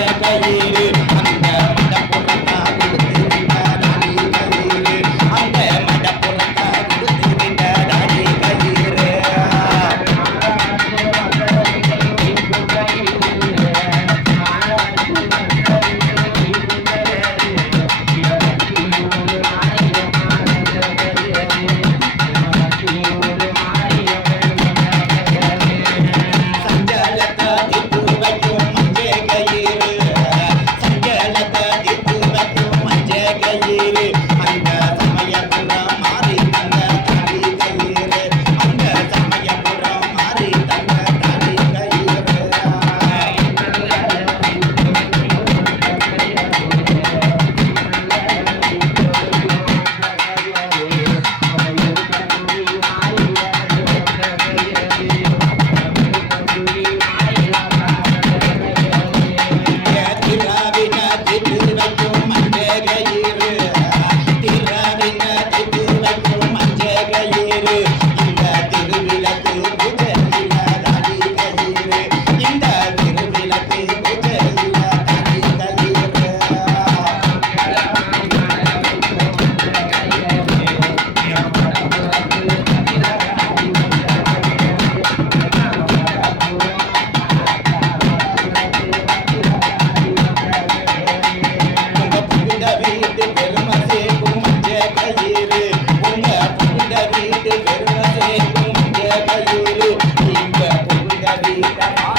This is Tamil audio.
கயிறு it. வீட்டு பெருமை